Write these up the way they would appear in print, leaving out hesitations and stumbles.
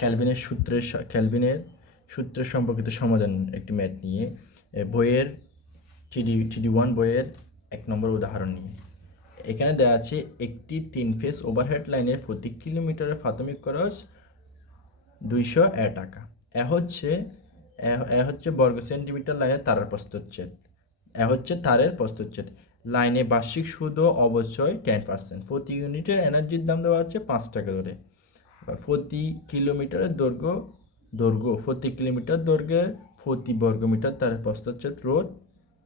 ক্যালভিনের সূত্রের সম্পর্কিত সমাধান একটি ম্যাথ নিয়ে বইয়ের TD1 বইয়ের 1 নম্বর উদাহরণ নিয়ে। এখানে দেওয়া আছে একটি 3 ফেজ ওভারহেড লাইনের প্রতি কিলোমিটারের প্রাথমিক খরচ 200 টাকা। হচ্ছে বর্গ সেন্টিমিটার লাইনের তারের প্রস্থচ্ছেদ। হচ্ছে তারের প্রস্থচ্ছেদ। লাইনে বার্ষিক সুদ ও অবশ্যই 10%। প্রতি ইউনিটের এনার্জির দাম দেওয়া হচ্ছে 5 টাকা ধরে। প্রতি কিলোমিটারের প্রতি কিলোমিটার দৈর্ঘ্যের প্রতি বর্গমিটার তারের প্রস্থচ্ছেদ রোধ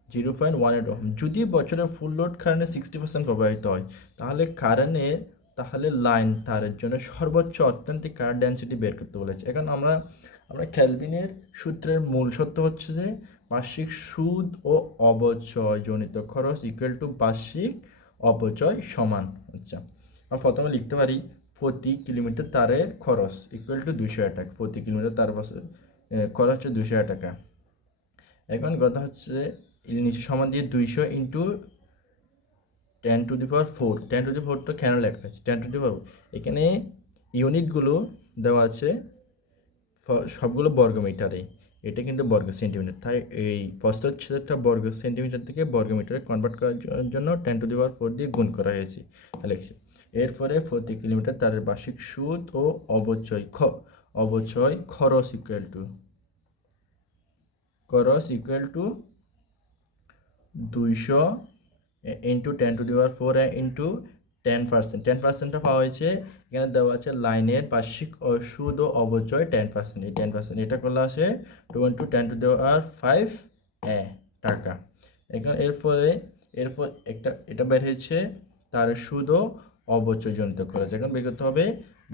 0.18 ওহম। যদি বছরের ফুল লোড কারেন্টে 60% প্রবাহিত হয় তাহলে লাইন তারের জন্য সর্বোচ্চ অত্যন্তিক কারেন্ট ডেন্সিটি বের করতে বলেছে। এখন আমরা ক্যালভিনের সূত্রের মূল সত্য হচ্ছে যে বার্ষিক সুদ ও অবচয় জনিত খরচ ইকুয়াল টু বার্ষিক অপচয় সমান। আচ্ছা, আমরা প্রথমে লিখতে পারি প্রতি কিলোমিটার তারের খরচ ইকুয়াল টু 200 টাকা। প্রতি কিলোমিটার তার খরচ হচ্ছে 200 টাকা। এখন কথা হচ্ছে নিচে সমান দিয়ে 200 ইন্টু 10⁴। 10⁴ তো কেন লেখা আছে 10⁴? এখানে ইউনিটগুলো দেওয়া আছে সবগুলো বর্গমিটারে, এটা কিন্তু বর্গ সেন্টিমিটার, তাই এই প্রস্থচ্ছেদটা বর্গ সেন্টিমিটার থেকে বর্গমিটারে কনভার্ট করার জন্য 10⁴ দিয়ে গুণ করা হয়েছে লিখছি। এরপরে প্রতি কিলোমিটার তারের বার্ষিক সুদ ও অবচয় খরচ ইকুয়াল টু 200 ইন্টু 10⁴ ইন্টু 10%। 10%টা পাওয়া হয়েছে, এখানে দেওয়া আছে লাইনের বার্ষিক সুদ ও অবচয় 10%। এই 10% এটা করলে আসে 2 ইন্টু 10⁵ টাকা। এখন এরপর এটা বের হয়েছে তার সুদ ও অবচয়জনিত খরচ। এখন বের করতে হবে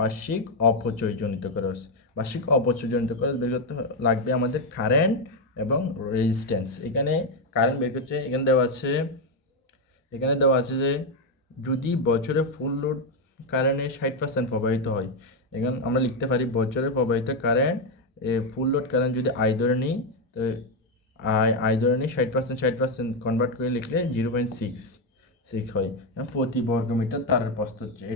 বার্ষিক অপচয়জনিত খরচ। বার্ষিক অপচয়জনিত খরচ বের করতে লাগবে আমাদের কারেন্ট এবং রেজিস্ট্যান্স। এখানে কারেন্ট বের করছে, এখানে দেওয়া আছে যে যদি বছরে ফুল লোড কারেন্টে 60% প্রবাহিত হয়, এখন আমরা লিখতে পারি বছরে প্রবাহিত কারেন্ট ফুল লোড কারেন্ট যদি আই ধরে নিই, তো আই ধরে নিই 60% কনভার্ট করে লিখলে 0.66 হয়। প্রতি বর্গমিটার তারের প্রস্থচ্ছেদ,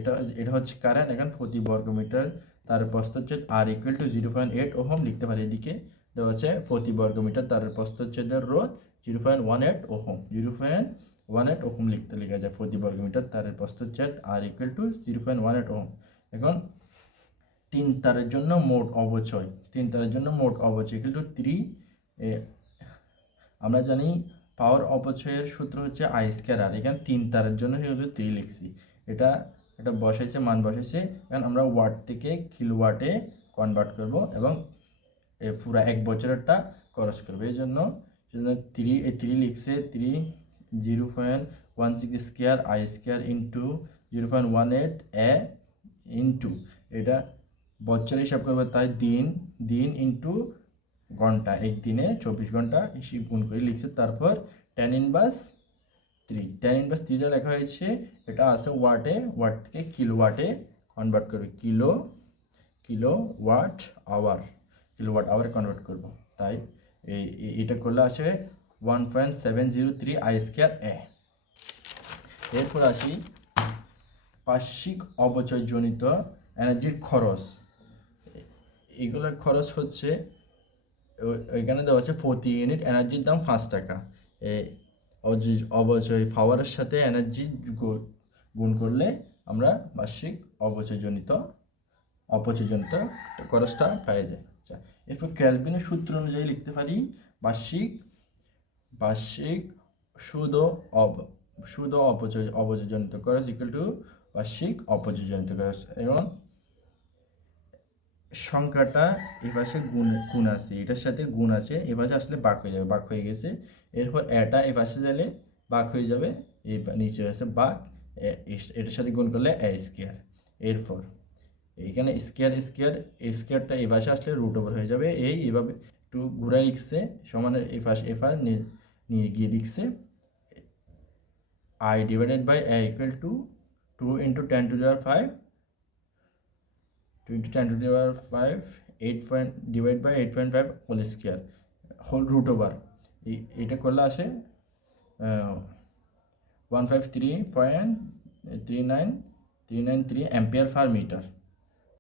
এটা হচ্ছে কারেন্ট। এখন প্রতি বর্গমিটার তারের প্রস্থচ্ছেদ আর ইকুয়াল টু 0.8 ওহম লিখতে পারি। এদিকে দেওয়া আছে প্রতি বর্গমিটার তারের প্রস্থচ্ছেদের রোধ 0.18 ওহম। 0.18 ওহম লেখা যায় প্রতি বর্গমিটার তারের প্রস্থচ্ছেদ আর ইকুয়াল টু 0.18 ওহম। এখন 3 তারের জন্য মোট অবচয় ইকুয়াল টু 3। আমরা জানি পাওয়ার অপচয়ের সূত্র হচ্ছে I²R। এখানে 3 তারের জন্য শুধু 3 লিখছি। এটা মান বসাইছে। এখন আমরা ওয়াট থেকে কিলোওয়াটে কনভার্ট করব এবং পুরো 1 বছরেরটা খরচ করবো। এই জন্য 3 লিখছে। 3 0.16 স্কোয়ার I² ইন্টু 0.18 ইন্টু এটা বছরে হিসাব করবে, তাই দিন ইন্টু ঘন্টা, একদিনে 24 ঘন্টা গুণ করে লিখছে। তারপর tan ইনভার্স 3 যা লেখা হয়েছে এটা আছে ওয়াট থেকে কিলোওয়াটে কনভার্ট করবে। কিলোওয়াট আওয়ার কনভার্ট করব, তাই এটা করলে আসে 1.703 I²। এরপর আসি বার্ষিক অবচয়জনিত এনার্জির খরচ। এগুলোর খরচ হচ্ছে এখানে দেওয়া আছে প্রতি ইউনিট এনার্জির দাম 5 টাকা। অবচয় পাওয়ারের সাথে এনার্জি গুণ করলে আমরা বার্ষিক অপচয়জনিত খরচটা পাওয়া যায়। আচ্ছা, এরপর ক্যালভিনের সূত্র অনুযায়ী লিখতে পারি বার্ষিক সুদ ও অপচয়জনিত খরচ ইকুয়াল টু বার্ষিক অপচয়জনিত খরচ। এবং সংখ্যাটা এই পাশে গুণ আছে, এটার সাথে গুণ আছে, এ পাশে আসলে বাক হয়ে গেছে। এরপর এটা এই পাশে গেলে বাক হয়ে যাবে, এই নিচে আছে বাক, এটার সাথে গুণ করলে A²। এরপর এখানে স্কোয়ারটা এই পাশে আসলে √ওভার হয়ে যাবে। এইভাবে একটু ঘুরে লিখছে, সমানের এই পাশে নিয়ে গিয়ে লিখছে I divided by A equal to 2 into 10⁵ 8 divide by 8.5 whole square √ওভার। এটা করলে আসে 153.3933 অ্যাম্পিয়ার পার মিটার।